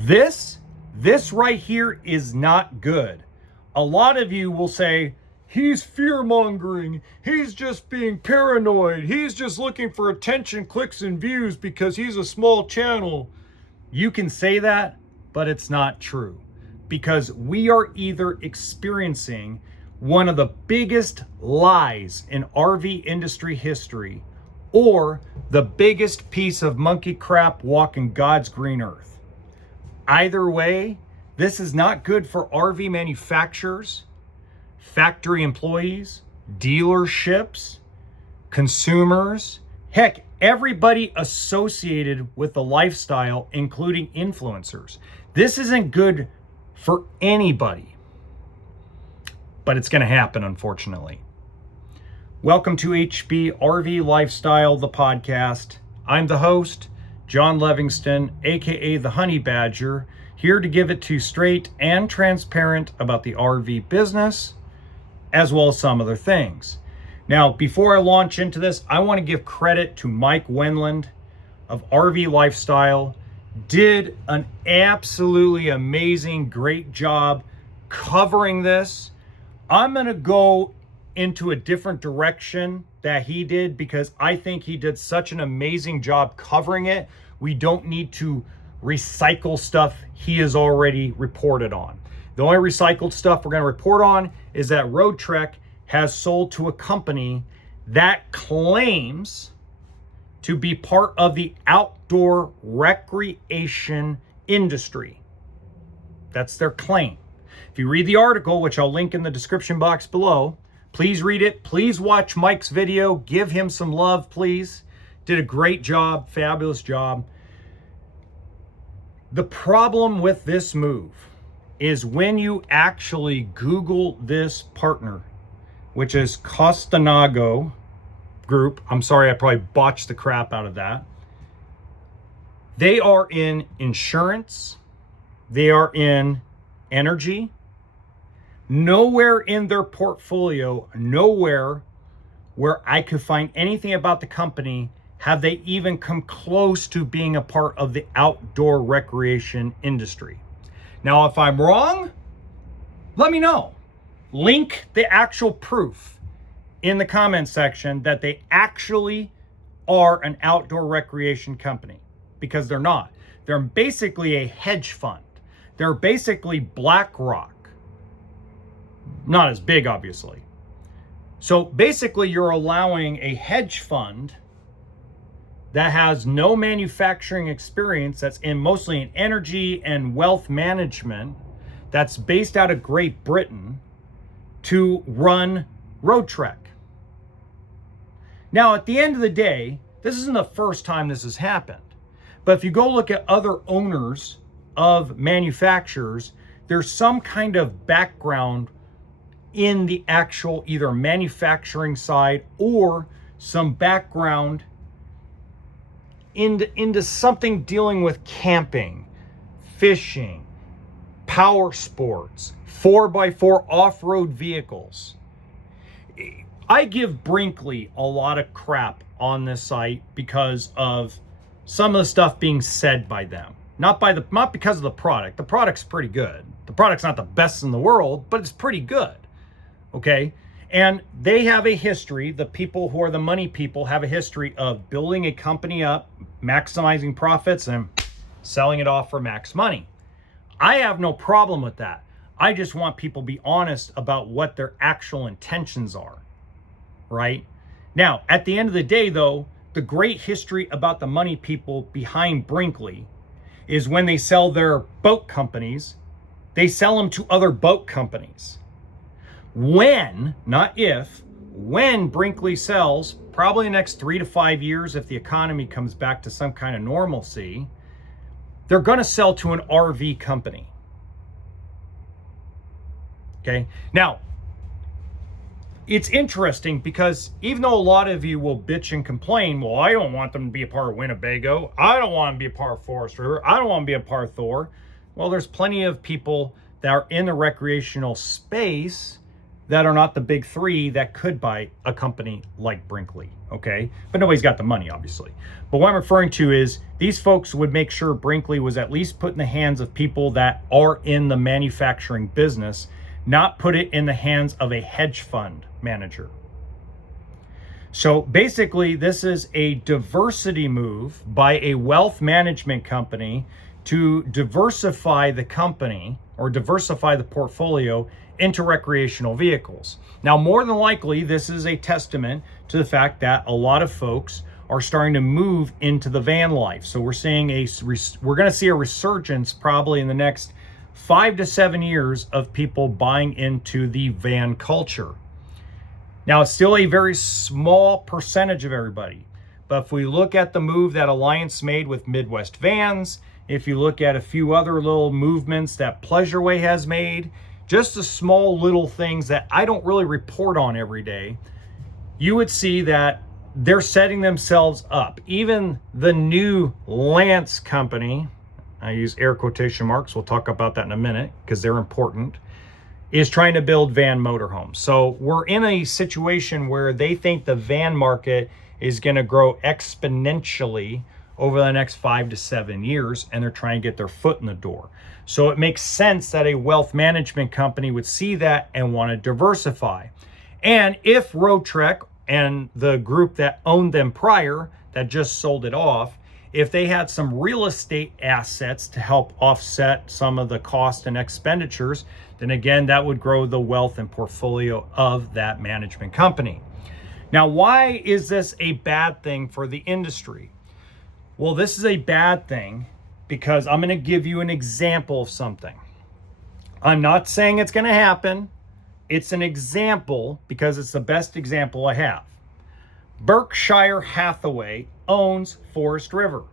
This right here is not good. A lot of you will say, he's fear-mongering, he's just being paranoid, he's just looking for attention, clicks, and views because he's a small channel. You can say that, but it's not true, because we are either experiencing one of the biggest lies in RV industry history or the biggest piece of monkey crap walking God's green earth. Either way, this is not good for RV manufacturers, factory employees, dealerships, consumers, heck, everybody associated with the lifestyle, including influencers. This isn't good for anybody, but it's going to happen, unfortunately. Welcome to HB RV Lifestyle, the podcast. I'm the host, John Levingston, aka the Honey Badger, here to give it to you straight and transparent about the RV business, as well as some other things. Now, before I launch into this, I want to give credit to Mike Wenland of RV Lifestyle. Did an absolutely amazing, great job covering this. I'm going to go into a different direction that he did because I think he did such an amazing job covering it. We don't need to recycle stuff he has already reported on. The only recycled stuff we're going to report on is that Roadtrek has sold to a company that claims to be part of the outdoor recreation industry. That's their claim. If you read the article, which I'll link in the description box below, please read it. Please watch Mike's video. Give him some love, please. Did a great job, fabulous job. The problem with this move is when you actually Google this partner, which is Costanago Group. I'm sorry, I probably botched the crap out of that. They are in insurance. They are in energy. Nowhere in their portfolio, nowhere where I could find anything about the company have they even come close to being a part of the outdoor recreation industry. Now, if I'm wrong, let me know. Link the actual proof in the comment section that they actually are an outdoor recreation company, because they're not. They're basically a hedge fund. They're basically BlackRock. Not as big, obviously. So basically, you're allowing a hedge fund that has no manufacturing experience, that's mostly in energy and wealth management, that's based out of Great Britain, to run Roadtrek. Now, at the end of the day, this isn't the first time this has happened. But if you go look at other owners of manufacturers, there's some kind of background in the actual either manufacturing side or some background into something dealing with camping, fishing, power sports, 4x4 off-road vehicles. I give Brinkley a lot of crap on this site because of some of the stuff being said by them. Not because of the product. The product's pretty good. The product's not the best in the world, but it's pretty good. Okay? And they have a history, the people who are the money people have a history of building a company up, maximizing profits, and selling it off for max money. I have no problem with that. I just want people to be honest about what their actual intentions are, right? Now, at the end of the day, though, the great history about the money people behind Brinkley is when they sell their boat companies, they sell them to other boat companies. When, not if, when Brinkley sells, probably in the next 3 to 5 years, if the economy comes back to some kind of normalcy, they're going to sell to an RV company. Okay. Now, it's interesting because even though a lot of you will bitch and complain, well, I don't want them to be a part of Winnebago. I don't want them to be a part of Forest River. I don't want to be a part of Thor. Well, there's plenty of people that are in the recreational space that are not the big three that could buy a company like Brinkley, okay? But nobody's got the money, obviously. But what I'm referring to is these folks would make sure Brinkley was at least put in the hands of people that are in the manufacturing business, not put it in the hands of a hedge fund manager. So basically, this is a diversity move by a wealth management company to diversify the company or diversify the portfolio into recreational vehicles. Now, more than likely, this is a testament to the fact that a lot of folks are starting to move into the van life. So we're going to see a resurgence probably in the next 5 to 7 years of people buying into the van culture. Now, it's still a very small percentage of everybody. But if we look at the move that Alliance made with Midwest Vans, if you look at a few other little movements that Pleasureway has made, just the small little things that I don't really report on every day, you would see that they're setting themselves up. Even the new Lance company, I use air quotation marks, we'll talk about that in a minute because they're important, is trying to build van motorhomes. So we're in a situation where they think the van market is going to grow exponentially over the next 5 to 7 years, and they're trying to get their foot in the door. So it makes sense that a wealth management company would see that and want to diversify. And if Roadtrek and the group that owned them prior, that just sold it off, if they had some real estate assets to help offset some of the cost and expenditures, then again, that would grow the wealth and portfolio of that management company. Now, why is this a bad thing for the industry? Well, this is a bad thing because I'm going to give you an example of something. I'm not saying it's going to happen. It's an example because it's the best example I have. Berkshire Hathaway owns Forest River.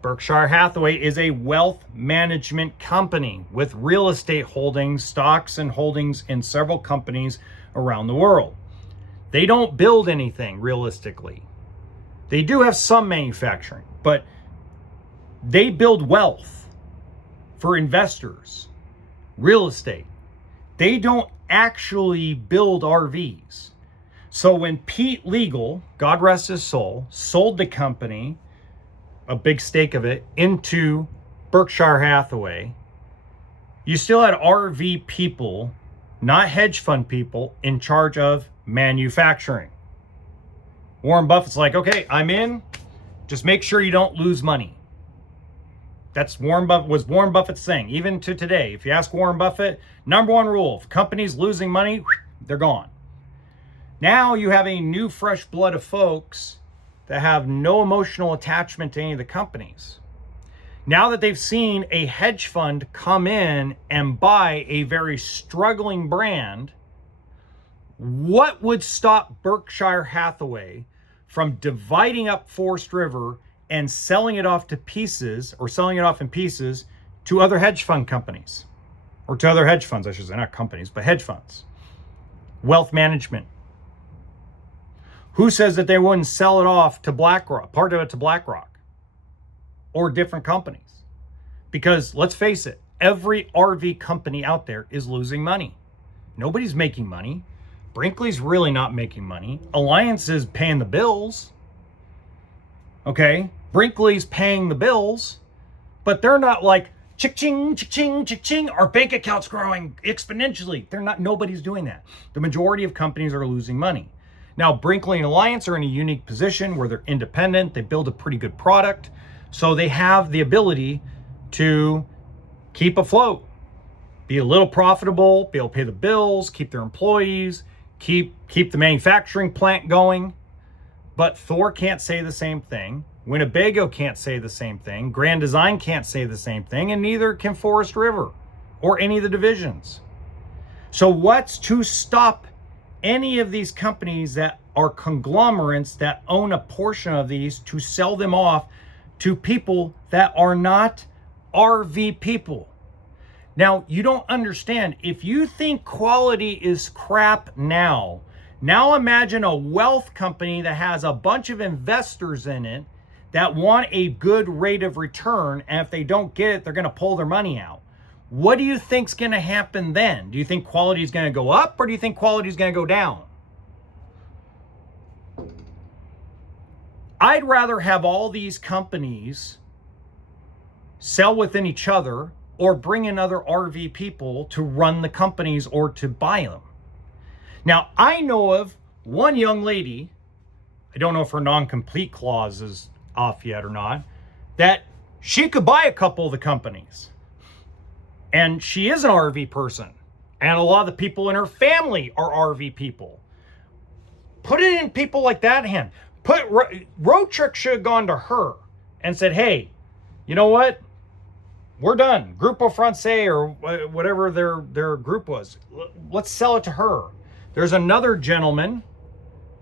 Berkshire Hathaway is a wealth management company with real estate holdings, stocks, and holdings in several companies around the world. They don't build anything realistically. They do have some manufacturing, but they build wealth for investors, real estate. They don't actually build RVs. So when Pete Legal, God rest his soul, sold the company, a big stake of it, into Berkshire Hathaway, you still had RV people, not hedge fund people, in charge of manufacturing. Warren Buffett's like, okay, I'm in. Just make sure you don't lose money. That's Warren Buffett's thing. Even to today, if you ask Warren Buffett, number one rule, if company's losing money, they're gone. Now you have a new fresh blood of folks that have no emotional attachment to any of the companies. Now that they've seen a hedge fund come in and buy a very struggling brand, what would stop Berkshire Hathaway from dividing up Forest River and selling it off to pieces, or selling it off in pieces to other hedge fund companies? Or to other hedge funds, I should say, not companies, but hedge funds. Wealth management. Who says that they wouldn't sell it off to BlackRock, part of it to BlackRock, or different companies? Because let's face it, every RV company out there is losing money. Nobody's making money. Brinkley's really not making money. Alliance is paying the bills. Okay, Brinkley's paying the bills, but they're not like, cha-ching, cha-ching, cha-ching, our bank account's growing exponentially. They're not, nobody's doing that. The majority of companies are losing money. Now, Brinkley and Alliance are in a unique position where they're independent. They build a pretty good product. So they have the ability to keep afloat, be a little profitable, be able to pay the bills, keep their employees, keep the manufacturing plant going. But Thor can't say the same thing. Winnebago can't say the same thing. Grand Design can't say the same thing. And neither can Forest River or any of the divisions. So what's to stop any of these companies that are conglomerates that own a portion of these to sell them off to people that are not RV people? Now, you don't understand. If you think quality is crap now imagine a wealth company that has a bunch of investors in it that want a good rate of return, and if they don't get it, they're going to pull their money out. What do you think's going to happen then? Do you think quality is going to go up, or do you think quality is going to go down? I'd rather have all these companies sell within each other or bring in other RV people to run the companies or to buy them. Now, I know of one young lady, I don't know if her non-compete clause is off yet or not, that she could buy a couple of the companies. And she is an RV person. And a lot of the people in her family are RV people. Put it in people like that hand. Roadtrek should have gone to her and said, hey, you know what? We're done. Grupo Francais or whatever their group was. Let's sell it to her. There's another gentleman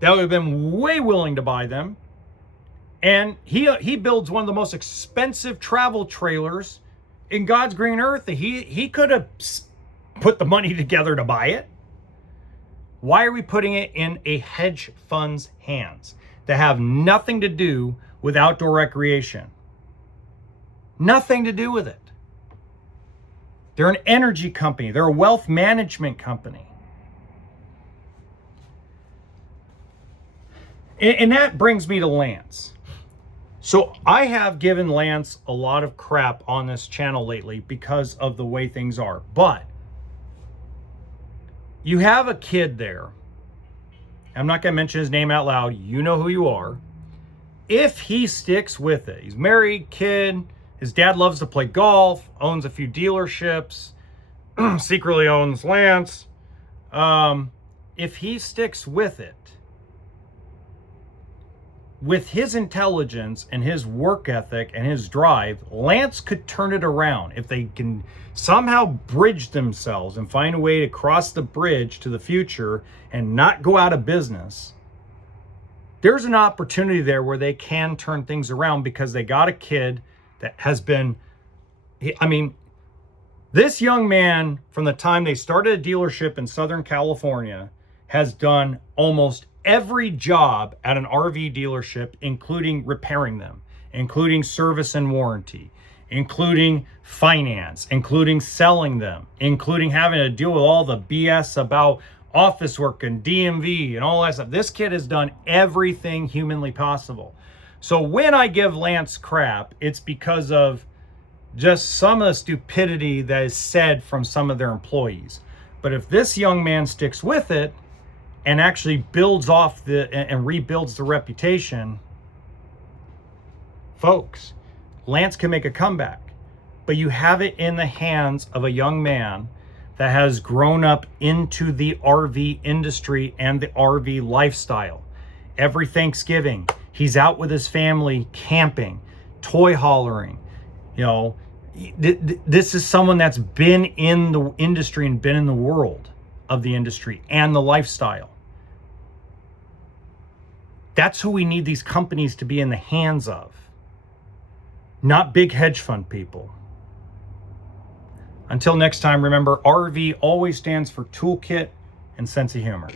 that would have been way willing to buy them. And he builds one of the most expensive travel trailers in God's green earth. He could have put the money together to buy it. Why are we putting it in a hedge fund's hands that have nothing to do with outdoor recreation? Nothing to do with it. They're an energy company. They're a wealth management company. And that brings me to Lance. So I have given Lance a lot of crap on this channel lately because of the way things are. But you have a kid there. I'm not going to mention his name out loud. You know who you are. If he sticks with it, he's married, kid, his dad loves to play golf, owns a few dealerships, secretly owns Lance. If he sticks with it, with his intelligence and his work ethic and his drive, Lance could turn it around. If they can somehow bridge themselves and find a way to cross the bridge to the future and not go out of business, there's an opportunity there where they can turn things around because they got a kid that has been, I mean, this young man, from the time they started a dealership in Southern California, has done almost every job at an RV dealership, including repairing them, including service and warranty, including finance, including selling them, including having to deal with all the BS about office work and DMV and all that stuff. This kid has done everything humanly possible. So when I give Lance crap, it's because of just some of the stupidity that is said from some of their employees. But if this young man sticks with it and actually builds off and rebuilds the reputation, folks, Lance can make a comeback. But you have it in the hands of a young man that has grown up into the RV industry and the RV lifestyle. Every Thanksgiving, he's out with his family camping, toy haulering. You know, this is someone that's been in the industry and been in the world of the industry and the lifestyle. That's who we need these companies to be in the hands of, not big hedge fund people. Until next time, remember, RV always stands for toolkit and sense of humor.